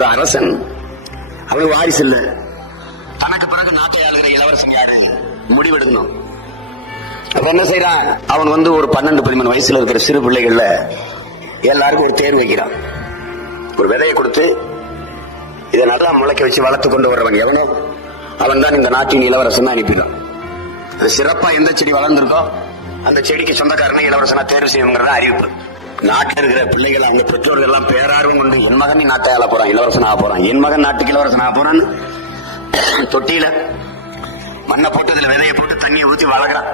ஒரு அரசன், அவனுக்கு வாரிசு இல்ல, தனக்கு பிறகு நாட்டை ஆளுகிற இளவரசன் யாரு முடிவெடுக்கணும். அப்ப என்ன செய்யறான், அவன் ஒரு 12-13 வயசுல இருக்கிற சிறு பிள்ளைகள்ல எல்லாருக்கும் ஒரு தேர்வு வைக்கிறான். ஒரு விதையை கொடுத்து இதை நல்லா முளைக்க வச்சு வளர்த்து கொண்டு வர்றவன் எவனோ அவன் தான் இந்த நாட்டின் இளவரசன் அனுப்பிடும். அது சிறப்பா எந்த செடி வளர்ந்துருக்கோ அந்த செடிக்கு சொந்தக்காரனை இளவரசனா தேர்வு செய்யணுங்கிறத அறிவிப்பு. நாட்டில் இருக்கிற பிள்ளைகள் அவங்க பெற்றோர்கள் எல்லாம் பேரார்வம் கொண்டு என் மகன் நாட்டை ஆள போறான், இளவரசன் ஆக போறான், என் மகன் நாட்டுக்கு இளவரசன் ஆக போறான்னு தொட்டியில மண்ணை போட்டு இதுல விதையை போட்டு தண்ணியை ஊற்றி வளர்க்கிறான்.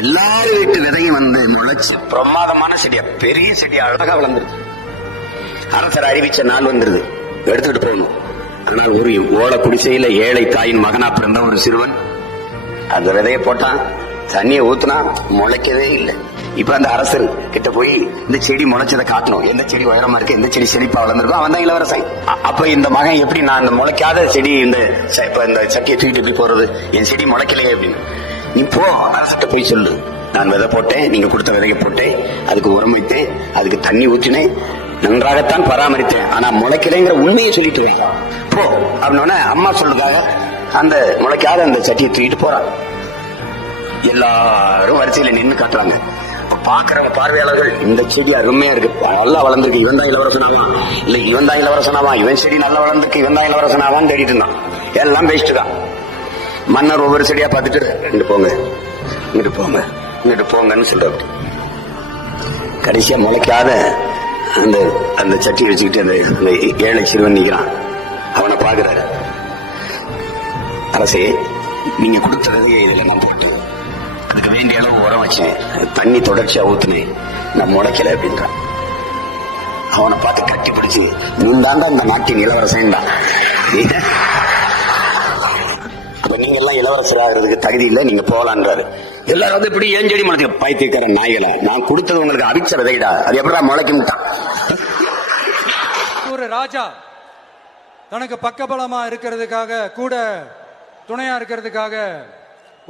எல்லாரும் வீட்டு விதையும் முளைச்சு பிரமாதமான செடியா, பெரிய செடியா அழகா வளர்ந்துருக்கு. அரசர் அறிவிச்ச நாள் வந்துருது, எடுத்துட்டு போகணும். அதனால் ஒரு ஓலை குடிசையில ஏழை தாயின் மகனா பிறந்த ஒரு சிறுவன் அந்த விதையை போட்டான், தண்ணியை ஊத்துனா முளைக்கவே இல்லை. இப்ப அந்த அரசர் கிட்ட போய் இந்த செடி முளைச்சதை காட்டணும், எந்த செடி உயரமா இருக்கு, எந்த செடி செழிப்பா வளர்ந்துருக்கும், அவன் தான் இளவரசன். அப்ப இந்த மகன் எப்படி நான் இந்த முளைக்காத செடி இந்த சட்டியை தூக்கிட்டு போறது, என் செடி முளைக்கலையே அப்படின்னு. நீ போ அரசிட்ட போய் சொல்லு, நான் விதை போட்டேன், நீங்க கொடுத்த விதையை போட்டேன், அதுக்கு உரம் வைத்தேன், அதுக்கு தண்ணி ஊற்றினேன், நன்றாகத்தான் பராமரித்தேன், ஆனா முளைக்கலைங்கிற உண்மையை சொல்லிட்டு வை போ அப்படின்னா அம்மா சொல்றதுக்காக அந்த முளைக்காத அந்த சட்டியை தூக்கிட்டு போறான். எல்லாரும் வரிசையில நின்று காட்டுறாங்க. பாக்குறவங்க பார்வையாளர்கள் இந்த செடி அருமையா இருக்கு, நல்லா வளர்ந்துருக்கு, இவன் தான் இளவரசனாவா, இல்ல இவன் தான் இளவரசனாவா, இவன் செடி நல்லா வளர்ந்துருக்கு, இவன் தான் இளவரசனாவான்னு தேடிட்டு இருந்தான். எல்லாம் பேசிட்டு தான் மன்னர் ஒவ்வொரு செடியா பார்த்துட்டு இங்கிட்டு போங்க, இங்கிட்டு போங்க, இங்கிட்டு போங்கன்னு சொல்றாரு. கடைசியா முளைக்காத அந்த அந்த சட்டி வச்சுக்கிட்டு அந்த ஏழை சிறுவன் நிற்கிறான். அவனை பாக்குறாரு. அரசே, நீங்க கொடுத்ததே இதுல நான் போட்டு அதுக்கு வேண்டிய அளவு உரம் வச்சேன், தண்ணி தொடர்ச்சியா ஊத்துனேன், நான் முளைக்கல அப்படின்றான். அவனை பார்த்து கட்டி பிடிச்சு, நீ தாண்டா இந்த நாட்டின் இளவரசன் தான், அப்ப நீங்க எல்லாம் இளவரசராகிறதுக்கு தகுதி இல்லை, நீங்க போகலான்றாரு. எல்லாரும் இப்படி ஏன் செடி முளைக்க பைத்தியக்கார நாய்களை, நான் கொடுத்தது உங்களுக்கு அவிச்ச விதைடா, அது எப்படா முளைக்கும்ட்டான். ஒரு ராஜா தனக்கு பக்கபலமா இருக்கிறதுக்காக, கூட துணையா இருக்கிறதுக்காக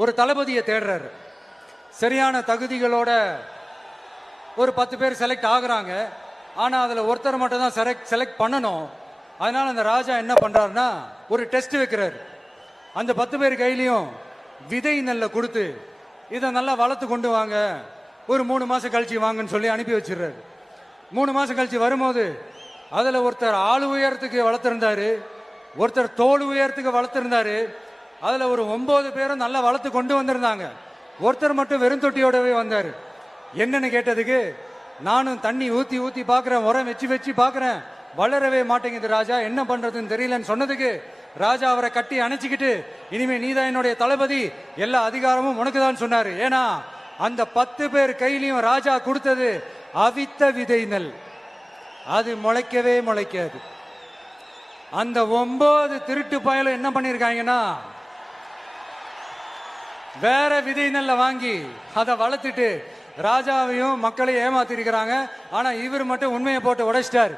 ஒரு தளபதியை தேடுறாரு. சரியான தகுதிகளோட ஒரு 10 பேர் செலக்ட் ஆகுறாங்க. ஆனா அதுல ஒருத்தர் மட்டும் தான் செலக்ட் பண்ணணும். அதனால அந்த ராஜா என்ன பண்றாருன்னா ஒரு டெஸ்ட் வைக்கிறாரு. அந்த 10 பேர் கையிலையும் விதை நெல்லை கொடுத்து இதை நல்லா வளர்த்து கொண்டு வாங்க, ஒரு 3 மாசம் கழிச்சு வாங்கன்னு சொல்லி அனுப்பி வச்சிடுறாரு. 3 மாசம் கழிச்சு வரும்போது அதுல ஒருத்தர் ஆளு உயரத்துக்கு வளர்த்திருந்தாரு, ஒருத்தர் தோல் உயரத்துக்கு வளர்த்திருந்தாரு. அதுல ஒரு 9 பேரும் நல்லா வளர்த்து கொண்டு வந்திருந்தாங்க. ஒருத்தர் மட்டும் வெறும் தொட்டியோடவே வந்தாரு. என்னன்னு கேட்டதுக்கு, நானும் தண்ணி ஊத்தி ஊத்தி பாக்குறேன், உரம் வச்சு வச்சு பாக்குறேன், வளரவே மாட்டேங்குது ராஜா, என்ன பண்றதுன்னு தெரியலன்னு சொன்னதுக்கு ராஜா அவரை கட்டி அணைச்சிக்கிட்டு, இனிமே நீதான் என்னுடைய தளபதி, எல்லா அதிகாரமும் உனக்கு தான் சொன்னாரு. ஏன்னா அந்த 10 பேர் கையிலையும் ராஜா கொடுத்தது அவித்த விதை நெல், அது முளைக்கவே முளைக்காது. அந்த 9 திருட்டு பயலும் என்ன பண்ணிருக்காங்கன்னா வேற விதை நெல்லை வாங்கி அதை வளர்த்துட்டு ராஜாவையும் மக்களையும் ஏமாத்திருக்கிறாங்க. ஆனா இவர் மட்டும் உண்மையை போட்டு உடைச்சிட்டாரு.